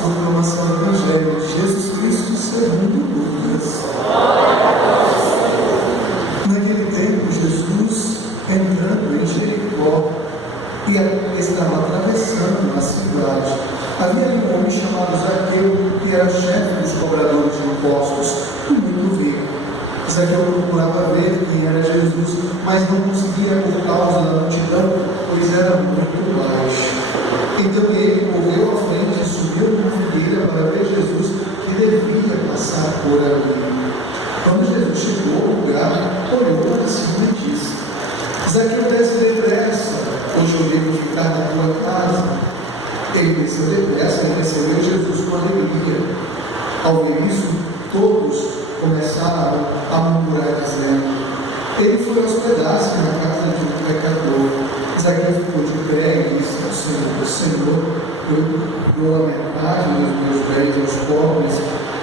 Proclamação do Evangelho de Jesus Cristo segundo Lucas. Naquele tempo, Jesus, entrando em Jericó, e estava atravessando a cidade. Havia ali um homem chamado Zaqueu, que era chefe dos cobradores de impostos, muito rico. Zaqueu procurava ver quem era Jesus, mas não conseguia por causa da multidão, pois era muito baixo. Então ele correu à frente e subiu uma figueira para ver Jesus, que devia passar por ali. Quando Jesus chegou ao lugar, olhou para cima e disse: Zaqueu, desce depressa, hoje eu devo ficar na tua casa. Ele desceu depressa e recebeu Jesus com alegria. Ao ver isso, todos começaram a murmurar, dizendo: ele foi hospedar-se na casa de um pecador. Zaqueu ficou de pé e disse ao Senhor: Senhor, eu dou a metade dos meus bens aos pobres,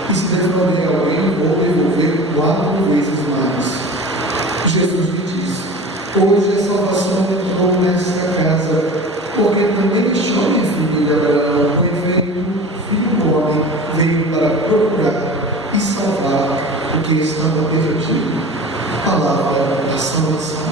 e se defraudei alguém, vou devolver 4 vezes mais. Jesus lhe disse: hoje a salvação entrou nesta casa, porque também este homem é filho de Abraão, pois veio o Filho do Homem, veio para procurar e salvar o que estava perdido. Palavra da salvação.